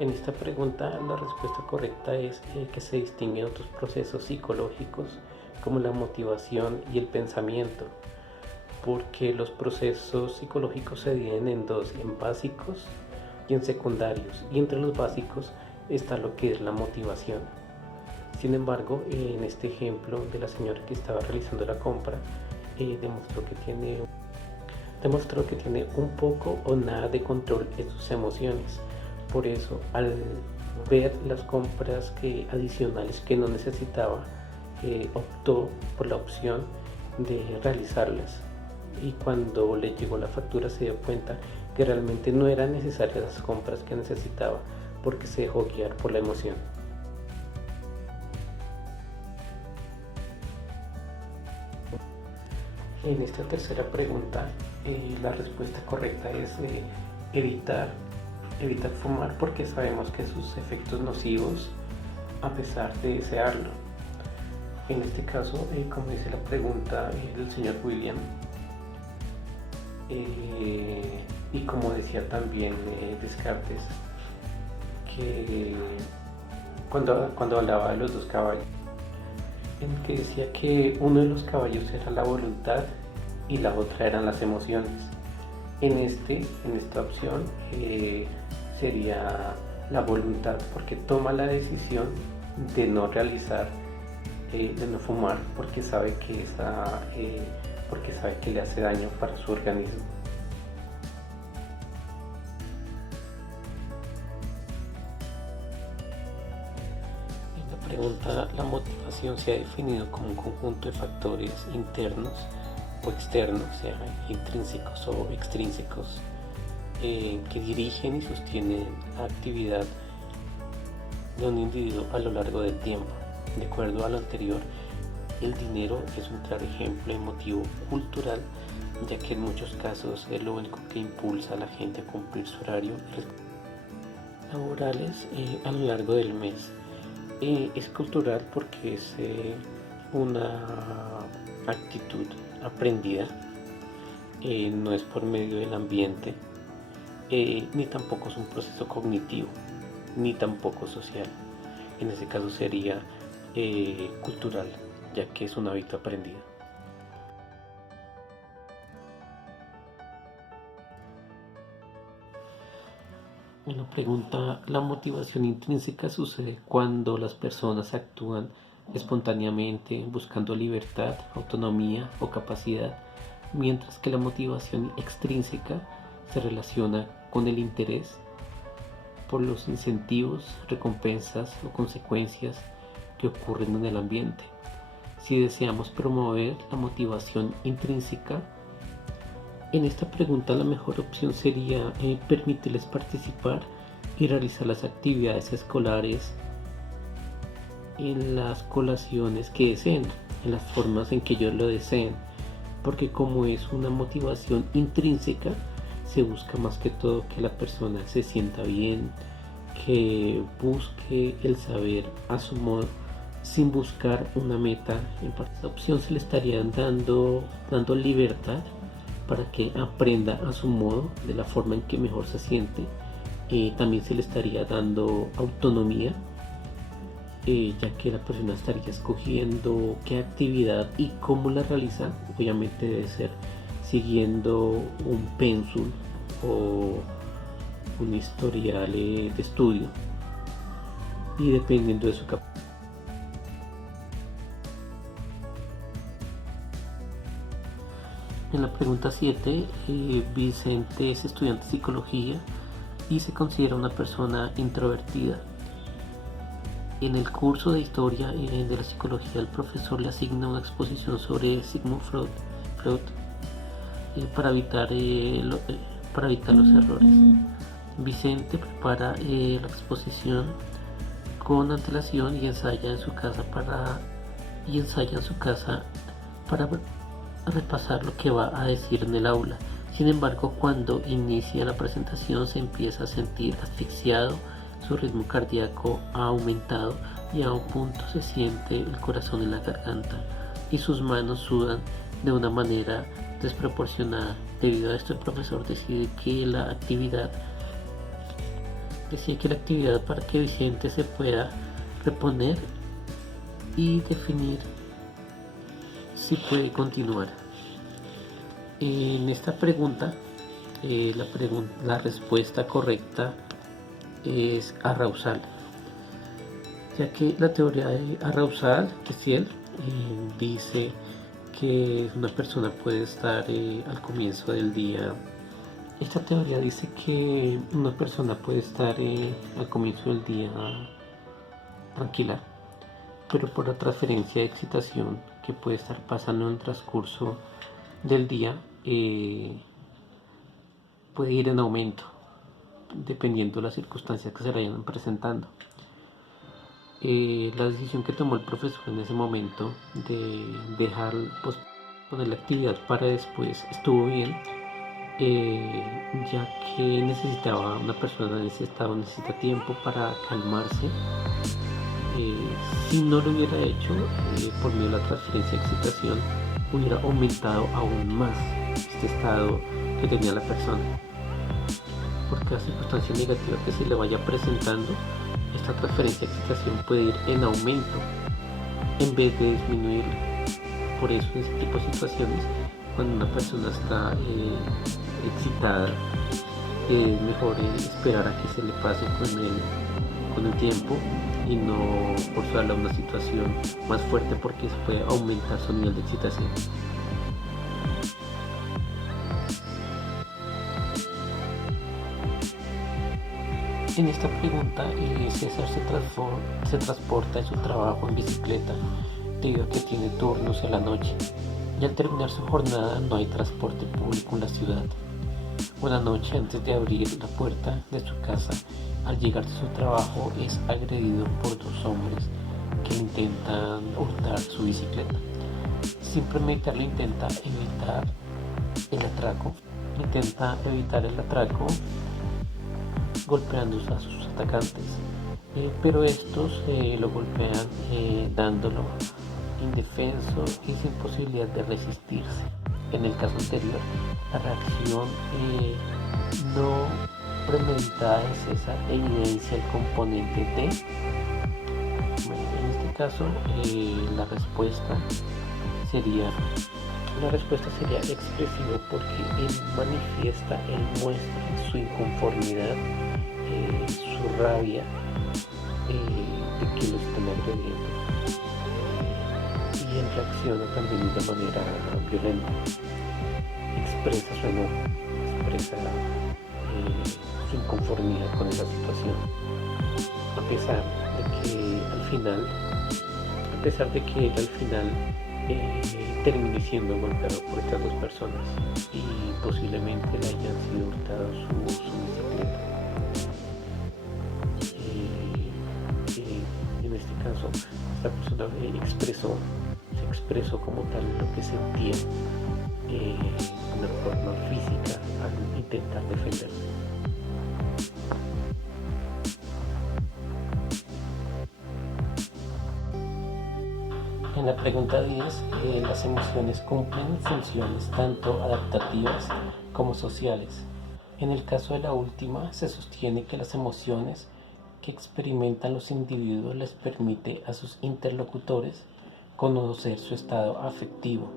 En esta pregunta la respuesta correcta es que se distinguen otros procesos psicológicos como la motivación y el pensamiento, porque los procesos psicológicos se dividen en dos, en básicos y en secundarios, y entre los básicos está lo que es la motivación. Sin embargo, en este ejemplo de la señora que estaba realizando la compra, demostró que tiene un poco o nada de control en sus emociones. Por eso, al ver las compras adicionales que no necesitaba, optó por la opción de realizarlas. Y cuando le llegó la factura se dio cuenta que realmente no eran necesarias las compras que necesitaba, porque se dejó guiar por la emoción. En esta tercera pregunta, la respuesta correcta es evitar fumar, porque sabemos que sus efectos nocivos a pesar de desearlo. En este caso, como dice la pregunta del señor William, y como decía también Descartes, que cuando hablaba de los dos caballos, en que decía que uno de los caballos era la voluntad y la otra eran las emociones. En esta opción sería la voluntad, porque toma la decisión de no realizar, de no fumar, porque sabe que le hace daño para su organismo. Pregunta, la motivación se ha definido como un conjunto de factores internos o externos, sea intrínsecos o extrínsecos, que dirigen y sostienen la actividad de un individuo a lo largo del tiempo. De acuerdo a lo anterior, el dinero es un claro ejemplo de motivo cultural, ya que en muchos casos es lo único que impulsa a la gente a cumplir su horario laborales a lo largo del mes. Es cultural porque es una actitud aprendida, no es por medio del ambiente, ni tampoco es un proceso cognitivo, ni tampoco social. En ese caso sería cultural, ya que es un hábito aprendido. Bueno, pregunta, ¿la motivación intrínseca sucede cuando las personas actúan espontáneamente buscando libertad, autonomía o capacidad, mientras que la motivación extrínseca se relaciona con el interés por los incentivos, recompensas o consecuencias que ocurren en el ambiente? Si deseamos promover la motivación intrínseca, en esta pregunta la mejor opción sería permitirles participar y realizar las actividades escolares en las colaciones que deseen, en las formas en que ellos lo deseen, porque como es una motivación intrínseca, se busca más que todo que la persona se sienta bien, que busque el saber a su modo, sin buscar una meta en particular. Esta opción se le estaría dando libertad para que aprenda a su modo, de la forma en que mejor se siente. También se le estaría dando autonomía, ya que la persona estaría escogiendo qué actividad y cómo la realiza. Obviamente debe ser siguiendo un pénsul o un historial de estudio, y dependiendo de su capacidad. En la pregunta 7, Vicente es estudiante de psicología y se considera una persona introvertida. En el curso de historia de la psicología, el profesor le asigna una exposición sobre Sigmund Freud para evitar los errores. Vicente prepara la exposición con antelación y ensaya en su casa para repasar lo que va a decir en el aula. Sin embargo, cuando inicia la presentación se empieza a sentir asfixiado, su ritmo cardíaco ha aumentado y a un punto se siente el corazón en la garganta y sus manos sudan de una manera desproporcionada. Debido a esto, el profesor decide que la actividad Decía que la actividad para que Vicente se pueda reponer y definir si puede continuar. En esta pregunta, la respuesta correcta es arousal, ya que la teoría de arousal, Tessier, dice que una persona puede estar al comienzo del día. Esta teoría dice que una persona puede estar al comienzo del día tranquila, pero por la transferencia de excitación que puede estar pasando en el transcurso del día puede ir en aumento dependiendo de las circunstancias que se le vayan presentando. La decisión que tomó el profesor en ese momento de dejar poner la actividad para después estuvo bien, ya que una persona en ese estado necesita tiempo para calmarse. Si no lo hubiera hecho, por medio de la transferencia de excitación, hubiera aumentado aún más este estado que tenía la persona, porque la circunstancia negativa que se le vaya presentando, esta transferencia de excitación puede ir en aumento en vez de disminuir. Por eso en ese tipo de situaciones, cuando una persona está excitada, es mejor esperar a que se le pase con el tiempo y no forzarla a una situación más fuerte, porque se puede aumentar su nivel de excitación. En esta pregunta, César se transporta en su trabajo en bicicleta debido a que tiene turnos en la noche, y al terminar su jornada no hay transporte público en la ciudad. Una noche, antes de abrir la puerta de su casa, al llegar de su trabajo, es agredido por dos hombres que intentan hurtar su bicicleta. Sin premeditarlo, intenta evitar el atraco golpeando a sus atacantes, pero estos lo golpean dándolo indefenso y sin posibilidad de resistirse. En el caso anterior, la reacción no premeditada de César evidencia el componente T. En este caso, la respuesta sería expresivo, porque él muestra su inconformidad, su rabia de que lo están agrediendo, y él reacciona también de manera violenta, expresa su enojo, expresa su inconformidad con esa situación, a pesar de que él al final termine siendo golpeado por estas dos personas y posiblemente le hayan sido hurtado su bicicleta. En este caso, esta persona se expresó como tal lo que sentía de una forma física al intentar defenderse. En la pregunta 10, las emociones cumplen funciones tanto adaptativas como sociales. En el caso de la última, se sostiene que las emociones que experimentan los individuos les permite a sus interlocutores conocer su estado afectivo,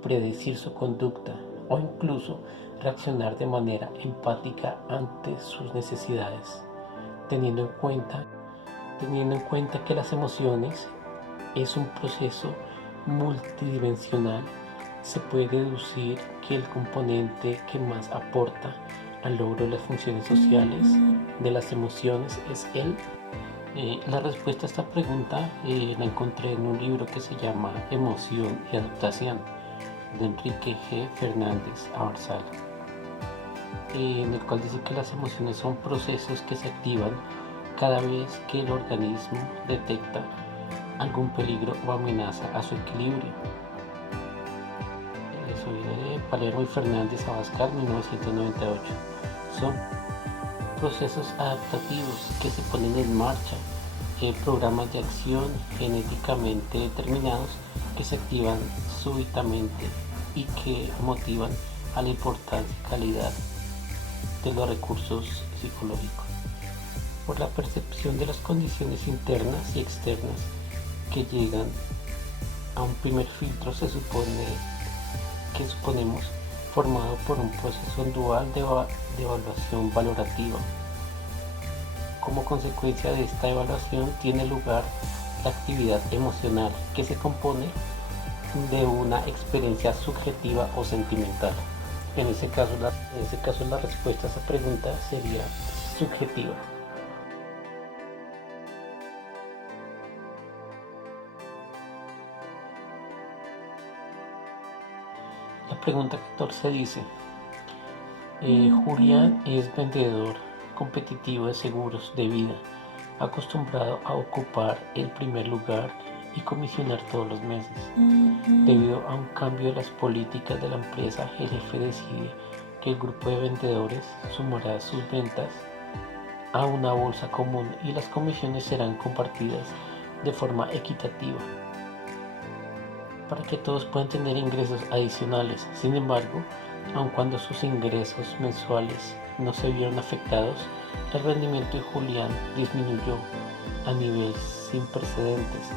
predecir su conducta o incluso reaccionar de manera empática ante sus necesidades, teniendo en cuenta que las emociones es un proceso multidimensional. Se puede deducir que el componente que más aporta al logro de las funciones sociales de las emociones es el. La respuesta a esta pregunta la encontré en un libro que se llama Emoción y Adaptación, de Enrique G. Fernández Abarzal, en el cual dice que las emociones son procesos que se activan cada vez que el organismo detecta algún peligro o amenaza a su equilibrio. Soy de Palermo y Fernández Abascal, 1998. Son procesos adaptativos que se ponen en marcha, programas de acción genéticamente determinados que se activan súbitamente y que motivan a la importancia y calidad de los recursos psicológicos. por la percepción de las condiciones internas y externas que llegan a un primer filtro suponemos formado por un proceso dual de evaluación valorativa. Como consecuencia de esta evaluación tiene lugar la actividad emocional, que se compone de una experiencia subjetiva o sentimental. En ese caso la respuesta a esa pregunta sería subjetiva. La pregunta 14 dice, Julián es vendedor competitivo de seguros de vida, acostumbrado a ocupar el primer lugar y comisionar todos los meses. Debido a un cambio de las políticas de la empresa, el jefe decide que el grupo de vendedores sumará sus ventas a una bolsa común y las comisiones serán compartidas de forma equitativa para que todos puedan tener ingresos adicionales. Sin embargo, aun cuando sus ingresos mensuales no se vieron afectados, el rendimiento de Julián disminuyó a nivel sin precedentes.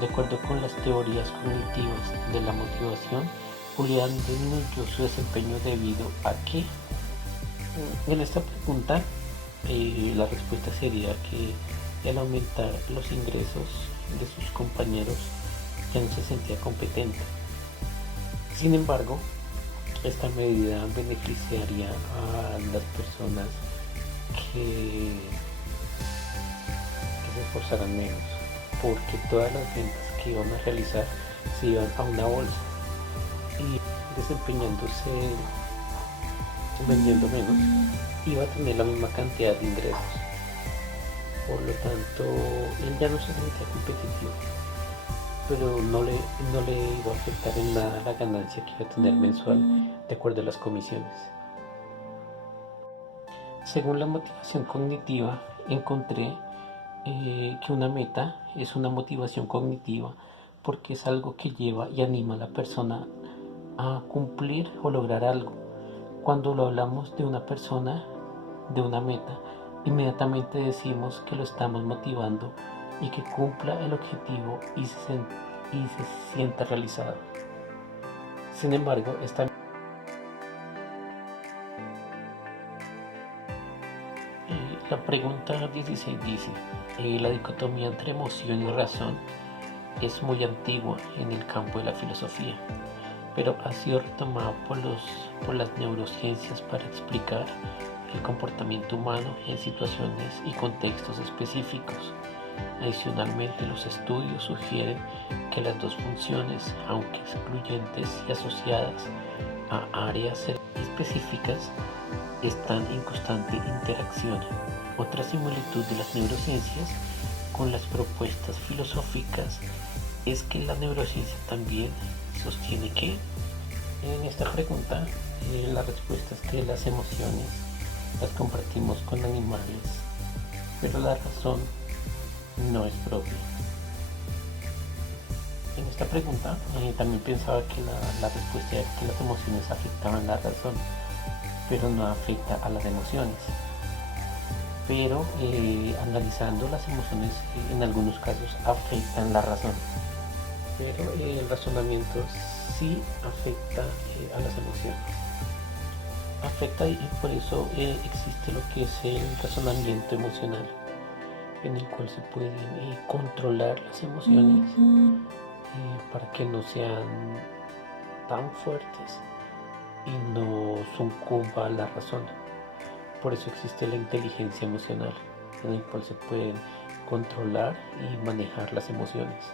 De acuerdo con las teorías cognitivas de la motivación, Julián disminuyó su desempeño debido a que, en esta pregunta, la respuesta sería que al aumentar los ingresos de sus compañeros ya no se sentía competente. Sin embargo, esta medida beneficiaría a las personas que se esforzaran menos, porque todas las ventas que iban a realizar se iban a una bolsa y desempeñándose, vendiendo menos, iba a tener la misma cantidad de ingresos. Por lo tanto, él ya no se sentía competitivo, pero no le iba a afectar en nada la ganancia que iba a tener mensual de acuerdo a las comisiones. Según la motivación cognitiva, encontré que una meta es una motivación cognitiva porque es algo que lleva y anima a la persona a cumplir o lograr algo. Cuando lo hablamos de una persona, de una meta, inmediatamente decimos que lo estamos motivando y que cumpla el objetivo y se sienta realizado. Sin embargo, la pregunta 16 dice, la dicotomía entre emoción y razón es muy antigua en el campo de la filosofía, pero ha sido retomada por las neurociencias para explicar el comportamiento humano en situaciones y contextos específicos. Adicionalmente, los estudios sugieren que las dos funciones, aunque excluyentes y asociadas a áreas específicas, están en constante interacción. Otra similitud de las neurociencias con las propuestas filosóficas es que la neurociencia también sostiene que, en esta pregunta, la respuesta es que las emociones las compartimos con animales, pero la razón no es propia. En esta pregunta también pensaba que la respuesta era que las emociones afectaban la razón, pero no afecta a las emociones. Pero analizando las emociones, en algunos casos afectan la razón, pero el razonamiento sí afecta a las emociones. Afecta y por eso existe lo que es el razonamiento emocional, en el cual se pueden controlar las emociones para que no sean tan fuertes y no sucumba la razón. Por eso existe la inteligencia emocional, en el cual se pueden controlar y manejar las emociones.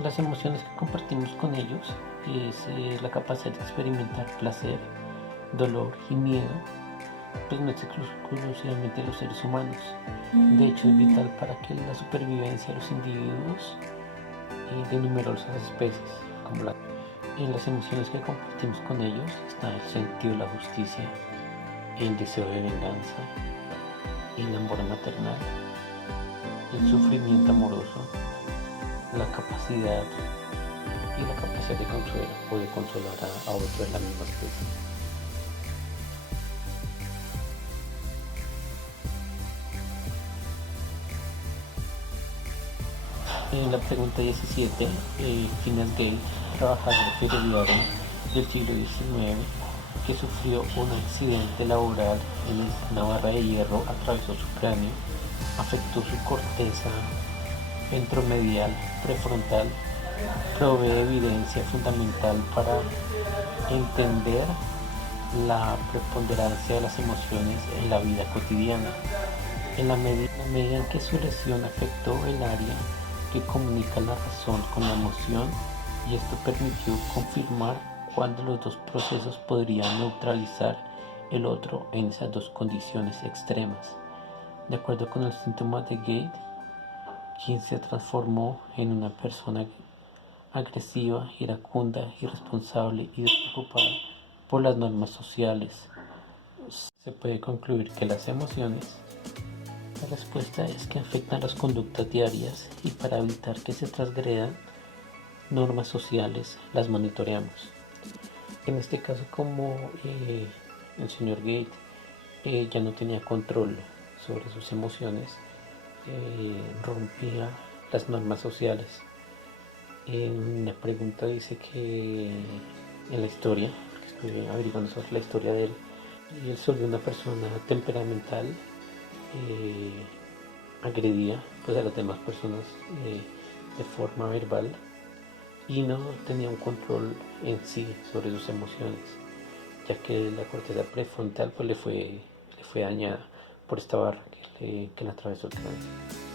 Las emociones que compartimos con ellos es la capacidad de experimentar placer, dolor y miedo, pues no es exclusivamente los seres humanos. De hecho, es vital para que la supervivencia de los individuos de numerosas especies, como en las emociones que compartimos con ellos está el sentido de la justicia, el deseo de venganza, el amor maternal, el sufrimiento amoroso, la capacidad de consuelo o de consolar a otro de la misma especie. En la pregunta 17, Kenneth Gage, trabajador ferroviario del siglo XIX, que sufrió un accidente laboral en el que una barra de hierro atravesó su cráneo, afectó su corteza ventromedial prefrontal, provee evidencia fundamental para entender la preponderancia de las emociones en la vida cotidiana. En la medida en que su lesión afectó el área que comunica la razón con la emoción, y esto permitió confirmar cuál de los dos procesos podría neutralizar el otro en esas dos condiciones extremas. De acuerdo con el síntoma de Gate, quien se transformó en una persona agresiva, iracunda, irresponsable y despreocupada por las normas sociales, se puede concluir que las emociones, la respuesta es que afectan las conductas diarias y para evitar que se transgredan normas sociales las monitoreamos. En este caso, como el señor Gate ya no tenía control sobre sus emociones, rompía las normas sociales. En la pregunta dice que en la historia, porque estoy averiguando sobre la historia de él, y él se volvió una persona temperamental, agredía pues a las demás personas de forma verbal y no tenía un control en sí sobre sus emociones, ya que la corteza prefrontal pues le fue dañada por esta barra que le atravesó el cráneo.